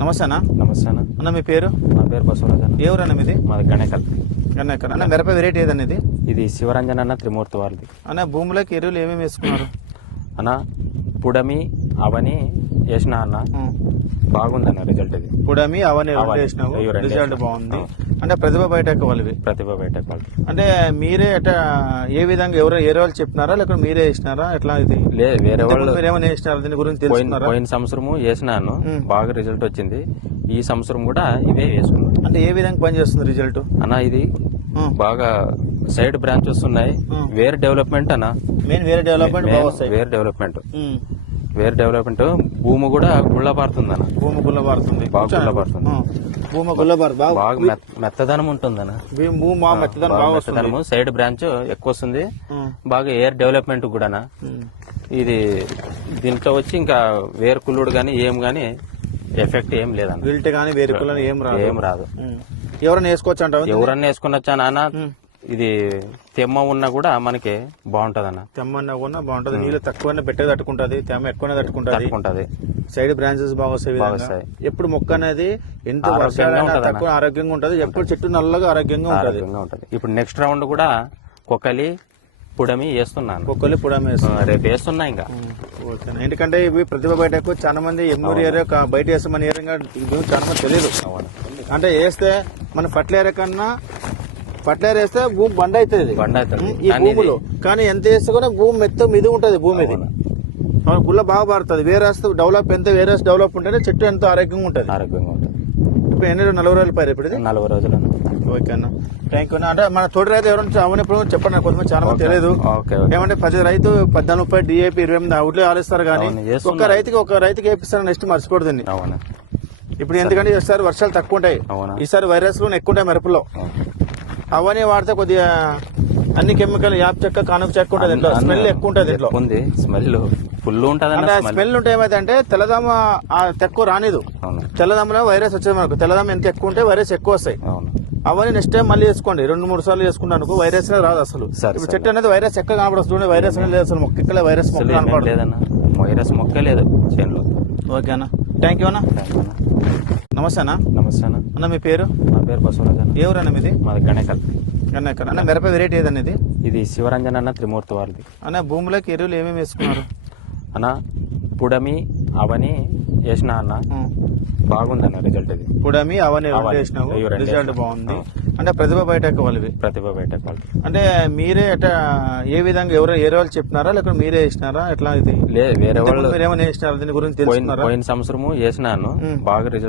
నమస్తే అన్న. నమస్తే అన్న. అన్న మీ పేరు? నా పేరు బసవరాజ్ అన్న. ఏ ఊరన్న మీది? మాది గణేకల్. గణేకల్. అన్న మిరప వెరైటీ ఏదన్న ఇది? ఇది శివరంజన్ అన్న త్రిమూర్తి వారిది. అన్న భూములకి ఎరువులు ఏమేమి వేసుకున్నారు? అన్న పుడమి అవని వేసిన అన్న, బాగుందన్న రిజల్ట్. ఇది పుడమి అవని అవని వేసినావు, ఇవి రెండు రిజల్ట్ వేసినావు. బాగుంది. అంటే ప్రతిభ బయటకు వాళ్ళవి. ప్రతిభ బయట క్వాలిటీ. అంటే మీరే ఎట్లా ఏ విధంగా ఎవరు ఏరే వాళ్ళు చెప్పినారా లేకపోతే మీరే వేసినారా? ఎట్లా ఇది వేరే వాళ్ళు మీరు ఏమైనా వేసినారా? దీని గురించి తెలుసుకున్నారా? పోయిన సంవత్సరము వేసినాను, బాగా రిజల్ట్ వచ్చింది. ఈ సంవత్సరం కూడా ఇవే వేసుకున్నాను. అంటే ఏ విధంగా పనిచేస్తుంది రిజల్ట్ అన్న ఇది బాగా సైడ్ బ్రాంచ్ వస్తున్నాయి. వేర్ డెవలప్మెంట్ అన్న, మెయిన్ వేరే డెవలప్మెంట్ బాగా వస్తాయి. వేర్ డెవలప్మెంట్ భూమి కూడా గుళ్ళబారుతుంది అన్న. భూమి గుల్లబారుతుంది, బాగా గుళ్ళబారుతుంది. భూమి గుల్లబారు బాగా మెత్తదనం ఉంటుంది అన్న. భూమి బాగా మెత్తదనం బాగా వస్తుంది. మెత్తదనము సైడ్ బ్రాంచ్ ఎక్కువ వస్తుంది. బాగా ఎయిర్ డెవలప్మెంట్ కూడా ఇది. దీంట్లో వచ్చి ఇంకా వేరు కుళ్ళుడు గానీ ఏం గానీ ఎఫెక్ట్ ఏం లేదన్న. విల్ట్ గానీ వేరు కుళ్ళని ఏం రాదు. ఎవరైనా వేసుకోవచ్చు అంటావు? ఎవరన్నా వేసుకున్నచ్చా నాన్న. ఇది తెమ్మ ఉన్నా కూడా మనకి బాగుంటది అన్న. తెమ్మన్నా కూడా బాగుంటది. నీళ్ళు తక్కువనే పెట్టే తట్టుకుంటది, తెమ్మ ఎక్కువనే తట్టుకుంటది. సైడ్ బ్రాంచెస్ బాగా వస్తాయి. ఎప్పుడు మొక్క అనేది ఎంత తక్కువ ఆరోగ్యంగా ఉంటది. ఎప్పుడు చెట్టు నల్లగా ఆరోగ్యంగా ఉంటది. ఇప్పుడు నెక్స్ట్ రౌండ్ కూడా కొక్కలి పుడమి వేస్తున్నాను. కొక్కలి పుడమి రేపు వేస్తున్నా ఇంకా. ఎందుకంటే ఇవి ప్రతిభ బయటకు చాలా మంది ఎన్నూరు ఏరియా బయట వేస్తామని ఏరియా చాలా మంది తెలియదు. అంటే వేస్తే మన ఫర్టిలైజర్ కన్నా ఫర్టిలైజర్ వేస్తే భూమి బండ అవుతుంది ఈ భూమిలో. కానీ ఎంత వేస్తే కూడా భూమి మెత్త మీద ఉంటది. భూమి ఇది గుల్ల బాగా పారుతుంది. వేరే డెవలప్ ఎంత వేరే డెవలప్ ఉంటేనే చెట్టు ఎంతో ఆరోగ్యంగా ఉంటుంది. ఇప్పుడు ఎన్ని 40 రోజులు పైరు ఇప్పుడు ఇది? 40 రోజులు. ఓకే అన్న, థ్యాంక్ యూ అన్న. అంటే మన తోటి రైతు ఎవరైనా అవనప్పుడు చెప్పండి, కొంతమంది చాలా మంది తెలియదు. ఏమంటే ప్రతి రైతు 14 డిఏపి 28 అవుట్లే ఆలోచిస్తారు. కానీ ఒక రైతుకి వేపిస్తారు, నెక్స్ట్ మర్చిపోతుంది. ఇప్పుడు ఎందుకంటే ఈసారి వర్షాలు తక్కువ ఉంటాయి, ఈసారి వైరస్ లో ఎక్కువ ఉంటాయి మిరపలో. అవన్నీ వాడితే కొద్దిగా అన్ని కెమికల్ యాప్ చెక్క కానుక చెక్క ఉంటుంది. స్మెల్ ఎక్కువ ఉంటుంది. స్మెల్ ఫుల్ ఉంటుంది. స్మెల్ ఉంటే ఏమైందంటే తెల్లదామ తక్కువ రానిదు. తెల్లదామలో వైరస్ వచ్చేది మనకు. తెల్లదామ ఎంత ఎక్కువ ఉంటే వైరస్ ఎక్కువ వస్తాయి. అవన్నీ నెక్స్ట్ టైం మళ్ళీ వేసుకోండి. 2-3 సార్లు వేసుకుంటాను, వైరస్ రాదు అసలు. ఇప్పుడు చెట్టు అనేది వైరస్ ఎక్క కనపడుతుంది. వైరస్ అనేది లేదు అసలు. మొక్క వైరస్ మొక్క కనపడలేదన్న. వైరస్ మొక్క లేదు చేనులో. ఓకే అన్న, థ్యాంక్ యూ అన్న. నమస్తే అన్న. నమస్తే అన్న. అన్న మీ పేరు? నా పేరు బసవరాజ్ అన్న. ఏ ఊరన్న మీది? మాది గణేకల్. గణేకల్. అన్న మిరప వెరైటీ ఏదన్న ఇది? ఇది శివరంజన్ అన్న త్రిమూర్తి వారిది. అన్న భూములకి ఎరువులు ఏమేమి వేసుకున్నారు? అన్న పుడమి అవని వేసిన అన్న, బాగుందన్న రిజల్ట్. ఇది పుడమి అవని వేసినావు, రిజల్ట్ బాగుంది. అంటే ప్రతిభ బయటకు వాళ్ళవి. ప్రతిభ బయట క్వాలిటీ. అంటే మీరే ఎట్లా ఏ విధంగా ఎవరు ఏరే వాళ్ళు చెప్పినారా లేకపోతే మీరే వేసినారా? ఎట్లా ఇది వేరే వాళ్ళు మీరు ఏమైనా వేసినారా? దీని గురించి తెలుసుకున్నారా? పోయిన సంవత్సరము వేసినాను, బాగా రిజల్ట్